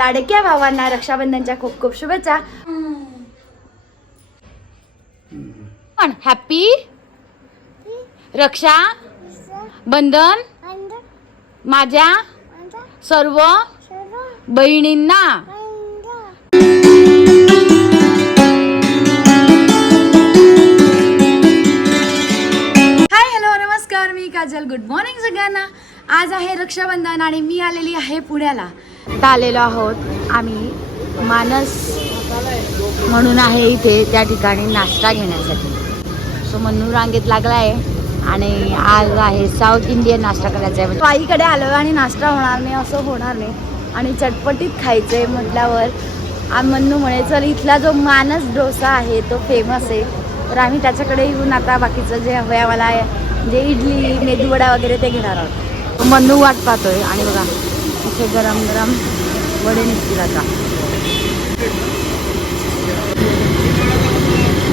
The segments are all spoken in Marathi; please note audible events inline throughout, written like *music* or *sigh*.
लाडक्या भावांना रक्षाबंधनच्या खूप खूप शुभेच्छा. पण हॅपी रक्षा? बंधन? माझ्या? सर्व? बहिणींना? हाय हॅलो नमस्कार. मी काजल. गुड मॉर्निंग सगळ्यांना. आज आहे रक्षाबंधन आणि मी आलेली आहे पुण्याला. इथं आलेलो आहोत. आम्ही मानस म्हणून आहे इथे त्या ठिकाणी नाश्ता घेण्यासाठी. सो मन्नू रांगेत लागला आहे आणि आज आहे साऊथ इंडियन नाश्ता करायचा आहे. आईकडे आलो आणि नाश्ता होणार नाही असं होणार नाही. आणि चटपटीत खायचं आहे म्हटल्यावर आ- मन्नू म्हणे चल इथला जो मानस डोसा आहे तो फेमस आहे. तर आम्ही त्याच्याकडे येऊन आता बाकीचं जे हवं आहे आम्हाला जे इडली मेदूवडा वगैरे ते घेणार आहोत. मन्नू वाट पाहतोय आणि बघा. इथे गरम गरम वडे निघतील आता.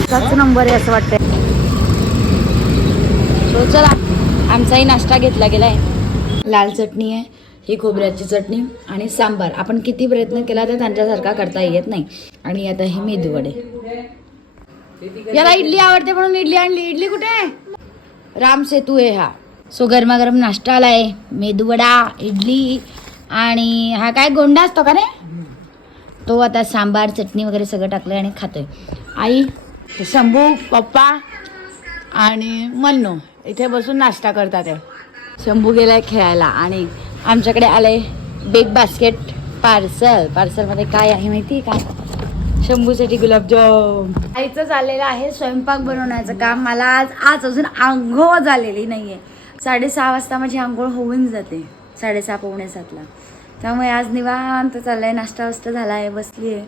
सात नंबर आहे असं वाटतंय. सो चला. आमचाही नाश्ता घेतला गेलाय. लाल चटणी आहे ही खोबऱ्याची चटणी आणि सांबार. आपण किती प्रयत्न केला तर त्यांच्यासारखा करता येत नाही. आणि आता हे मेदू वडे. याला इडली आवडते म्हणून इडली आणली. इडली कुठे? आहे राम सेतू आहे हा. सो गरमागरम नाश्ता आलाय. मेदूवडा इडली आणि हा काय गोंडा असतो का रे? तो आता सांबार चटणी वगैरे सगळं टाकलंय आणि खातोय. आई? शंभू पप्पा आणि मन्नू इथे बसून नाश्ता करतात शंभू गेलाय खेळायला आणि आमच्याकडे आलंय बिग बास्केट पार्सल पार्सलमध्ये काय आहे माहिती आहे का? शंभूसाठी गुलाबजाम. आईचं चाललेलं आहे स्वयंपाक बनवण्याचं काम. मला आज आज अजून आंघोळ झालेली नाहीये. साडेसहा वाजता माझी आंघोळ होऊन जाते. साडेसहा पावणे सातला. त्यामुळे आज निवांत चाललाय नाश्ता वास्ता झाला आहे बसली आहे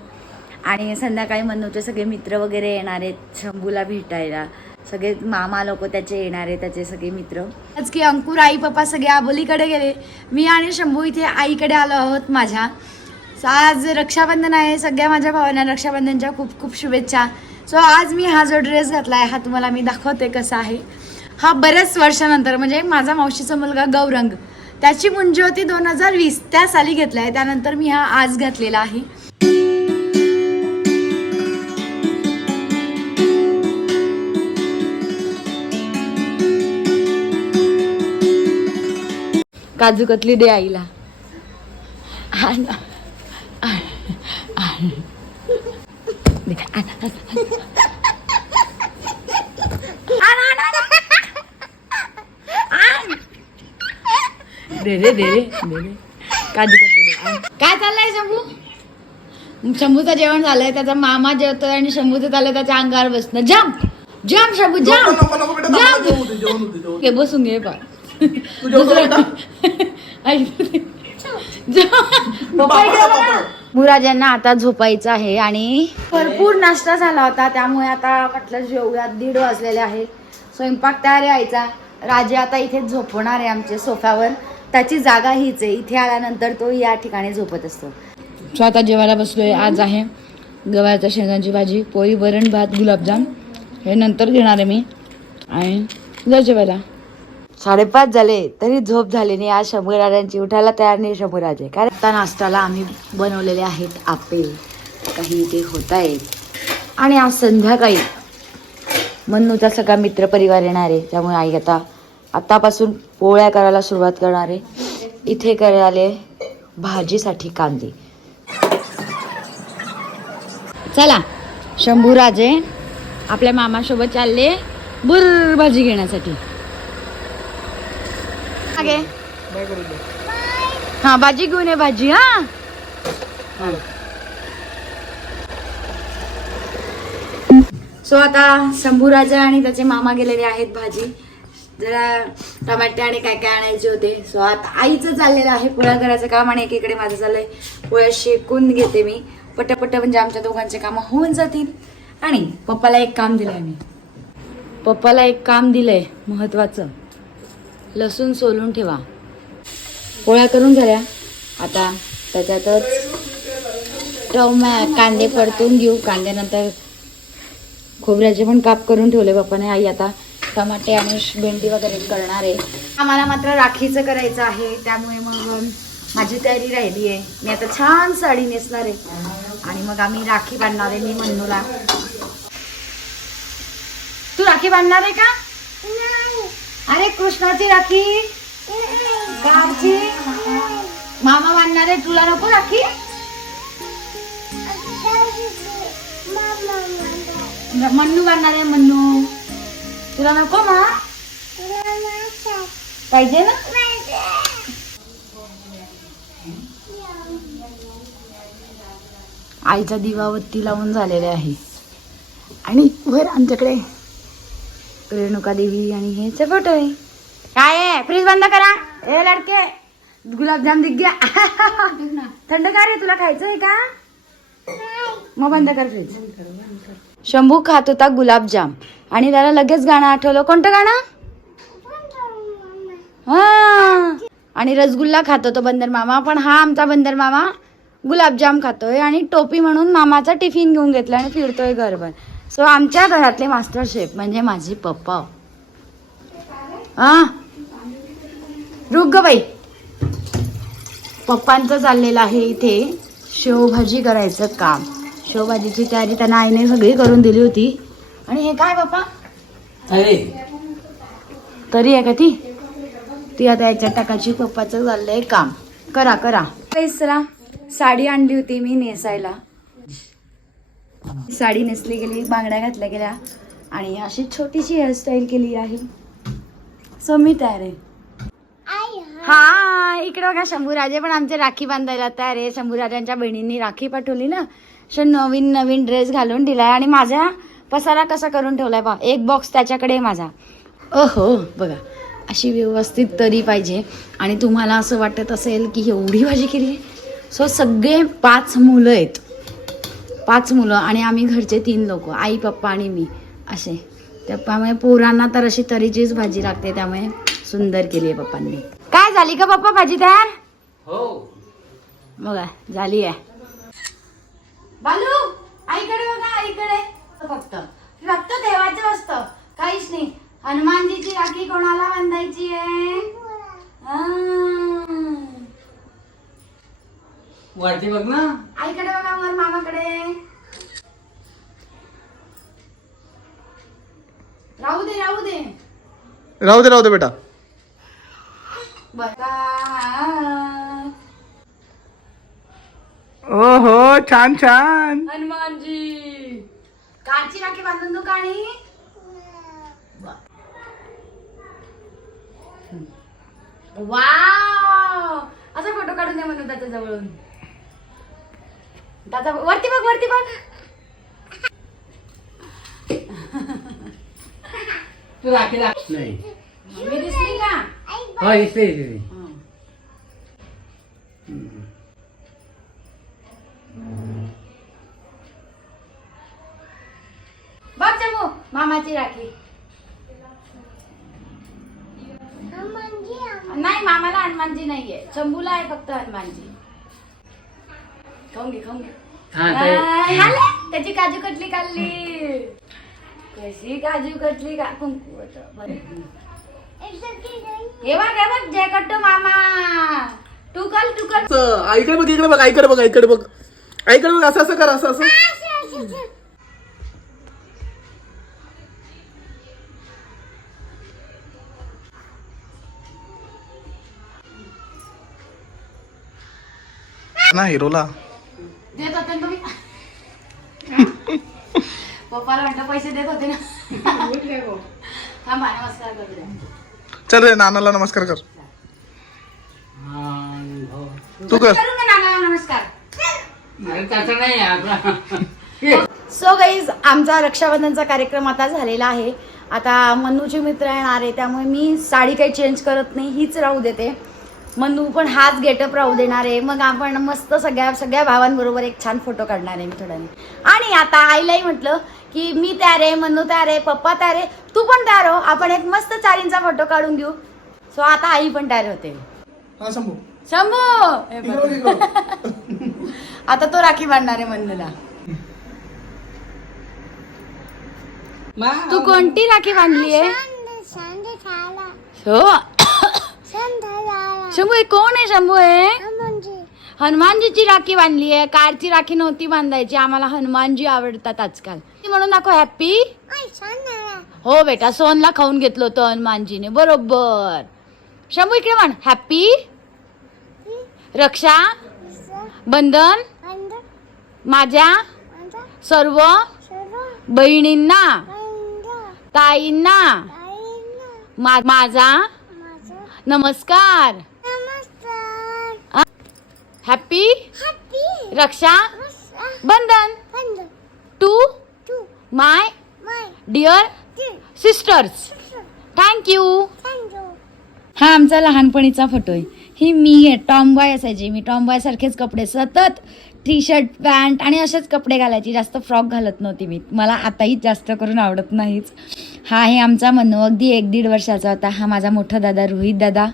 आणि संध्याकाळी मनोचे सगळे मित्र वगैरे येणार आहेत शंभूला भेटायला. सगळे मामा लोक त्याचे येणार आहेत त्याचे सगळे मित्र. आज की अंकुर आई पप्पा सगळे आबोलीकडे गेले. मी आणि शंभू इथे आईकडे आलो आहोत माझ्या. सो आज रक्षाबंधन आहे सगळ्या माझ्या भावांना रक्षाबंधनच्या खूप खूप शुभेच्छा. सो आज मी हा जो ड्रेस घातला आहे हा तुम्हाला मी दाखवते कसा आहे. हा बऱ्याच वर्षानंतर म्हणजे माझा मावशीचा मुलगा गौरंग. त्याची मुंजी होती दोन हजार वीस त्या साली घेतला आहे त्यानंतर मी हा आज घातलेला आहे काजू कतली दे आईला आण. आण आण, आण. आण. दे रे दे रे दे रे काजू कतली दे आण. काय चाललंय शंभू? शंभूचं जेवण झालंय त्याचा मामा जेवतोय आणि शंभूचं चाललंय त्याच्या अंगावर बसणं. जम्प! Jump Shambhu jump! घे बसून घे पा. मुराजांना आता झोपायचं आहे आणि भरपूर नाश्ता झाला होता त्यामुळे आता म्हटलं जेवूयात दीड वाजलेले आहे. स्वयंपाक तयार यायचा राजे आता इथे झोपणार आहे आमच्या सोफ्यावर. त्याची जागा हीच आहे. इथे आल्यानंतर तो या ठिकाणी झोपत असतो. सो आता जेवायला बसलोय. आज आहे गव्हाच्या शेंगाची भाजी पोळी वरण भात गुलाबजाम. हे नंतर घेणार आहे मी. आणि जा जेवायला. साडेपाच झाले तरी झोप झाली नाही. आज शंभूराजांची उठायला तयार नाही शंभूराजे. कारण आता नाश्त्याला आम्ही बनवलेले आहेत आपेल काही ते होत आहेत. आणि आज संध्याकाळी मन्नूचा सगळा मित्रपरिवार येणार आहे. त्यामुळे आई आता आतापासून पोळ्या करायला सुरुवात करणार. आहे इथे करायला भाजीसाठी कांदे. चला शंभूराजे आपल्या मामासोबत चालले बुर भाजी घेण्यासाठी हा भाजी घेऊन ये भाजी हा. सो आता शंभूराजा आणि त्याचे मामा गेलेले आहेत भाजी. जरा टमाटे आणि काय काय आणायचे होते. सो आता आईचं चाललेलं आहे पोळ्या करायचं काम आणि एकीकडे माझं चाललंय पोळ्या शेकून घेते मी. पटपट म्हणजे आमच्या दोघांचे कामं होऊन जातील. आणि पप्पाला एक काम दिलंय मी. पप्पाला एक काम दिलंय महत्वाचं. लसूण सोलून ठेवा. पोळ्या करून झाल्या. आता त्याच्यातच टोमॅ कांदे परतून घेऊ. कांद्यानंतर खोबऱ्याचे पण काप करून ठेवले पप्पाने. आई आता टमाटे आणि भेंडी वगैरे करणार आहे. आम्हाला मात्र राखीचं करायचं आहे त्यामुळे मग माझी तयारी राहिली आहे. मी आता छान साडी नेसणार आहे. आणि मग आम्ही राखी बांधणार आहे मी मन्नूला. तू राखी बांधणार आहे का? अरे कृष्णाची राखी? गावची? मामा बांधणार आहे तुला नको राखी? मन्नू बांधणार आहे मन्नू. तुला नको मा. पाहिजे ना? आईचा दिवावत्ती लावून झालेले आहे. आणि वर आमच्याकडे रेणुका देवी आणि हेचे फोटो आहे. काय आहे? फ्रीज बंद करा. ए लडके. गुलाबजाम दिख गया. थंड का रे तुला खायचं आहे का मग बंद कर फ्रीज शंभू खात होता गुलाबजाम. आणि त्याला लगेच गाणं आठवलं. कोणतं गाणं? हा. आणि रसगुल्ला खात होतो बंदर मामा. पण हा आमचा बंदर मामा गुलाबजाम खातोय आणि टोपी म्हणून मामाचा टिफिन घेऊन घेतला आणि फिरतोय घरभर सो आमच्या घरातले मास्टर शेफ म्हणजे माझे पप्पा. हा. रुक बाई. पप्पांचं चाललेलं आहे इथे. शेवभाजी करायचं काम. शेवभाजीची तयारी त्यांना आईने सगळी करून दिली होती. आणि हे काय पप्पा तरी आहे का ती? ती आता याच्यात टाकायची पप्पाचं चाललंय काम. करा करा. चला साडी आणली होती मी नेसायला. साडी नेसली गेली बांगड्या घातल्या गेल्या आणि अशी छोटीशी हेअरस्टाईल केली आहे. सो मी तयार आहे. हा इकडे बघा शंभूराजे पण आमचे राखी बांधायला तयार आहे. शंभूराजांच्या बहिणींनी राखी पाठवली ना? सो नवीन नवीन ड्रेस घालून दिलाय आणि माझ्या पसारा कसा करून ठेवलाय बा? एक बॉक्स त्याच्याकडे माझा. अहो बघा अशी व्यवस्थित तरी पाहिजे. आणि तुम्हाला असं वाटत असेल की एवढी भाजी केली आहे? सो सगळे पाच मुलं आहेत. पाच मुलं आणि आम्ही घरचे तीन लोक आई पप्पा आणि मी. असे. त्यामुळे पोरांना तर अशी तरीचीच भाजी लागते त्यामुळे सुंदर केली आहे पप्पांनी. काय झाली का पप्पा भाजी तयार? हो. बघा झाली आहे. बालू आईकडे बघा आईकडे. फक्त. फक्त देवाचं असतं काहीच नाही. हनुमानजीची राखी कोणाला बांधायची आहे? हा. वरती बघ ना. आईकडे बघा वर मामाकडे. राहू दे राहू दे. राहू दे राहू दे बेटा. छान छान. हनुमानजी. कारची राखी बांधून तू काणी वाव! असा फोटो काढून दे म्हणून त्याच्या जवळून त्याचा वरती बघ वरती बघ. तू राखी राख नाही मी दिसली का? हो इथे इथे बघ चमू मामाची राखी नाही मामाला हनुमानजी नाहीये शंभूला आहे फक्त हनुमानजी. खाऊन घे खाऊन घे. हा आले. त्याची काजू कटली खाल्ली. कशी काजू कटली का? कुंकू होतं. बरं. हे बघ हे बघ जय कट्टू मामा. तू कल तू कल असं, आईकडे बघ इकडे बघ आईकडे बघ आईकडे बघ. आईकडे बघ असं असं कर असं असं. ना हिरोला. देत होते ना तुम्ही? पप्पाला म्हटलं पैसे देत होते ना. थांबा नमस्कार करू द्या. चल रे नानाला नमस्कार कर. तू कर. नाना नमस्कार? सो गाईज आमचा रक्षाबंधनचा कार्यक्रम आता झालेला आहे. आता मन्नूचे मित्र येणार आहे त्यामुळे मी साडी काही चेंज करत नाही हीच राहू देते. मन्नू पण हाच गेटअप राहू देणार आहे मग आपण मस्त सगळ्या सगळ्या भावांबरोबर एक छान फोटो काढणार आहे मी थोड्याने आणि आता आईलाही म्हटलं की मी तयार आहे मन्नू तयार आहे पप्पा तयार आहे तू पण तयार हो आपण एक मस्त चालींचा फोटो काढून घेऊ सो आता आई पण तयार होते हा शंभू हे. आता तो राखी बांधणार आहे मन्नूला तू कोणती राखी बांधली आहे हो शंभू हे कोण आहे शंभू हे? हनुमानजीची राखी बांधली आहे. कारची राखी नव्हती बांधायची. आम्हाला हनुमानजी आवडतात आजकाल. म्हणून दाखव हॅपी हो बेटा सोनला खाऊन घेतलं होतं हनुमानजीने. बरोबर. शंभू इकडे म्हण हॅपी रक्षा? बंधन? माझ्या? सर्व? बहिणींना? ताईंना. मा- माझा? नमस्कार. Happy Raksha? Bandhan? To my dear sisters thank you हा आमचा लहानपणीचा फोटो आहे. ही मी टॉम बॉय असायची. मी टॉम बॉय सारखेच कपडे सतत टी शर्ट पॅन्ट आणि असेच कपडे घालायची. जास्त फ्रॉक घालत नव्हती मी. मला आताही जास्त करून आवडत नाहीच. हा आहे आमचा मनू. अगदी एक दीड वर्षाचा होता. हा माझा मोठा दादा रोहित दादा.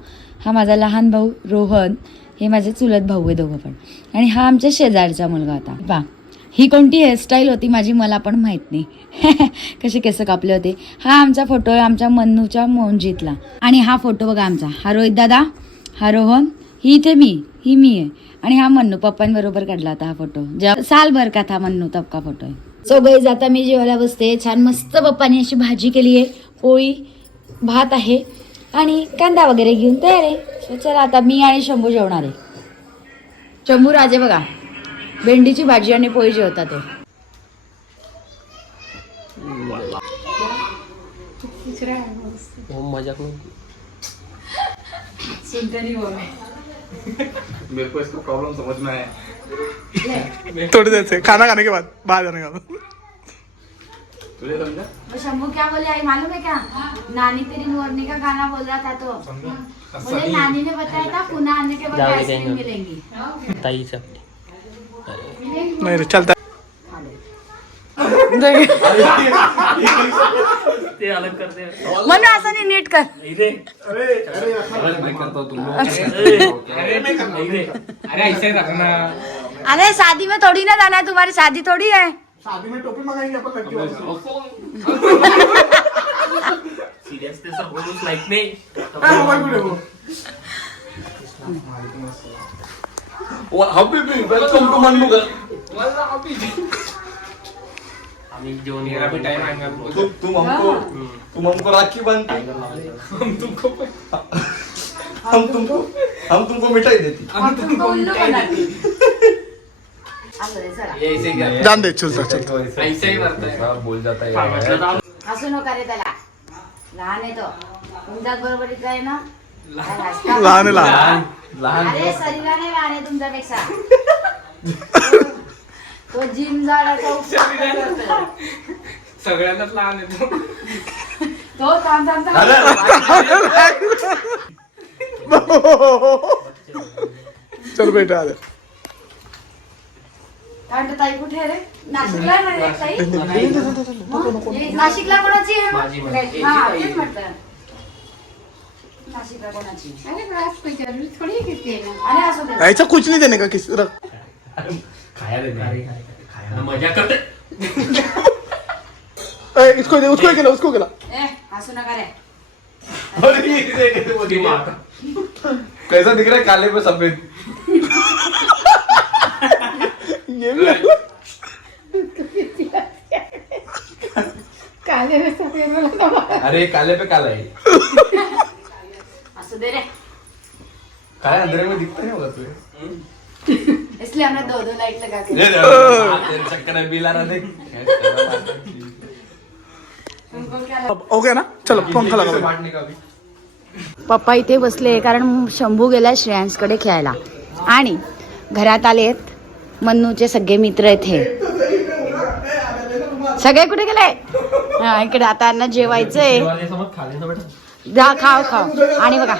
हा माझा लहान भाऊ रोहन. हे माझे चुलत भाऊ आहे दोघं पण. आणि हा आमच्या शेजारचा मुलगा होता. वा ही कोणती हेअरस्टाईल होती माझी मला पण माहीत नाही. *laughs* कसे केस कापले होते. हा आमचा फोटो आहे आमच्या मन्नूच्या मोंजीतला. आणि हा फोटो बघा आमचा. हा रोहित दादा हा रोहन ही इथे मी ही मी आहे. आणि हा मन्नू पप्पांबरोबर काढला होता हा फोटो. जेव्हा सालभर का था मन्नू तबका फोटो आहे. सो गई जाता मी जेवायला बसते. छान मस्त पप्पानी अशी भाजी केली आहे. पोळी भात आहे. आणि कांदा वगैरे घेऊन तयार आहे. चला आता मी आणि शंभू जेवणार आहे. शंभू राजे बघा. भेंडीची भाजी आणि पोळी जेवतात ते. मेरे को इसका प्रॉब्लम समझ में आया। *laughs* थोड़ी देर से खाना खाने के बाद बाहर जाने का। तुझे समझा? शंभू क्या बोले आई मालूम है क्या? नानी तेरी मोरनी का गाना बोल रहा था तो। बोले नानी ने बताया था पुनः आने के बाद आइसक्रीम मिलेंगी। नहीं चलता म्हणून असं नाही नीट कर। अरे मैं करता हूँ तुम लोग अरे ऐसे रखना। अरे शादी में थोड़ी ना जाना है तुम्हारी शादी थोड़ी है। शादी में टोपी मंगाएँगे अपन लड़की वाली। हाँ, मोबाइल को देखो। हबीबी वेलकम टू मन्नू घर मेरा भी टाइम आएगा तुम तुम हमको तुम हमको राखी बांधते? हम तुमको हम तुमको हम तुमको मिठाई देती. हम तुमको उल्लू बनाती. असं दे, चला. ये ऐसे क्या? जान दे चलता चलता ऐसे ही करता है. हाँ, बोल जाता है यार। हसू नका रे त्याला. लहान आहे तो. तुमच्याच बरोबरीचा आहे ना? काय हसता? लहान लहान. लहान. अरे शरीराने लहान आहे तुमच्यापेक्षा. *laughs* तो जिम जाण्याचा. सगळ्यांनाच लहान आहे तो. तो थांब थांब थांब. चल बेटा आ जा काय म्हणतो ताई कुठे आहे रे? नाशिकला आहे ना रे ताई? मग? हे नाशिकला कोणाची आहे? मग? माझी, माझी. हा तेच म्हटलं. नाशिकला कोणाची? आणि असं दे. ऐसा कुछ नहीं देने का किसी रख खाया देने मज़ा करते? *laughs* ए, इसको दे उसको ही उसको केला ए हसू नका रे अरे ये देख, वो दिमाग कैसा दिख रहा है काले पे सफ़ेद *laughs* ये भी अरे काले पे काला है। असू दे रे। काले अंधेरे में दिखता नहीं होगा तुझे इसलिए हमने दो। दो लाइट लगा के *laughs* चक्कर में बिल आ रहा देख। अब हो गया ना? चलो पंखा लगा बांटने का भी। पप्पा इथे बसले कारण शंभू गेला श्रेयांसकडे खेळायला. आणि घरात आलेत मन्नूचे सगळे मित्र आहेत हे सगळे कुठे गेले? हा इकडे. आता जेवायचंय. जा खाव खाव आणि बघा.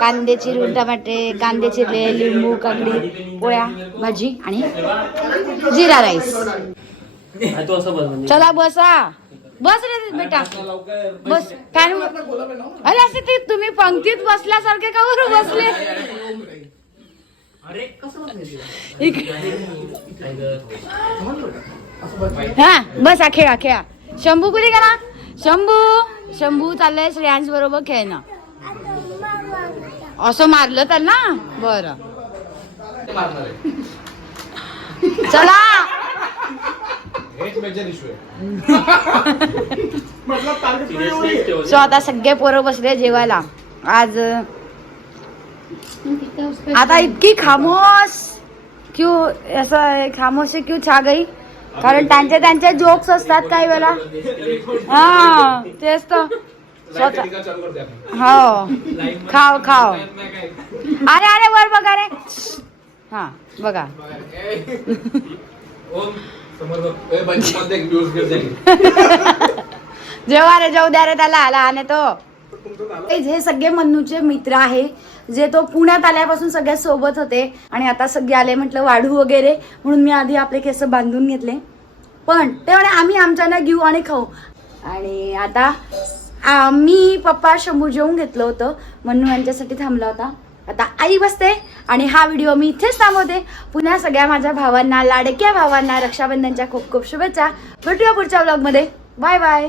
कांदे चिरून टमाटे कांदे चिरले लिंबू काकडी पोळ्या भाजी आणि जिरा राईस. चला बसा. बस रे बेटा. बस. फॅन अरे असे ते तुम्ही पंक्तीत बसल्यासारखे का बरं बसले. हा बस खेळा खेळा. शंभू कुठे गेला? शंभू. शंभू चाललाय श्रेयांश बरोबर खेळणं. असं मारलं त्यांना? बरं. मारणार आहे. चला. सो आता सगळे पोरं बसले जेवायला. आज आता इतकी खामोश. क्यू असं खामोशी क्यू छा गई? कारण त्यांचे त्यांचे जोक्स असतात काही वेळा. *laughs* हा तेच तर. स्वतः हो. खाव खाव. अरे अरे वर बघा रे. हा बघा. *laughs* जेव्हा रे जेव द्या रे त्याला आला आणि तो. हे सगळे मन्नूचे मित्र आहे जे तो पुण्यात आल्यापासून सगळ्यात सोबत होते. आणि आता सगळे आले म्हटलं वाढू वगैरे म्हणून मी आधी आपले केस बांधून घेतले. पण ते म्हणे आम्ही आमच्याना घेऊ आणि खाऊ. आणि आता मी पप्पा शंभू जेवून घेतलं होतं. म्हणून यांच्यासाठी थांबला होता. आता आई बसते आणि हा व्हिडिओ मी इथेच थांबवते. पुन्हा सगळ्या माझ्या भावांना लाडक्या भावांना रक्षाबंधनच्या खूप खूप शुभेच्छा. भेटूया पुढच्या ब्लॉगमध्ये बाय बाय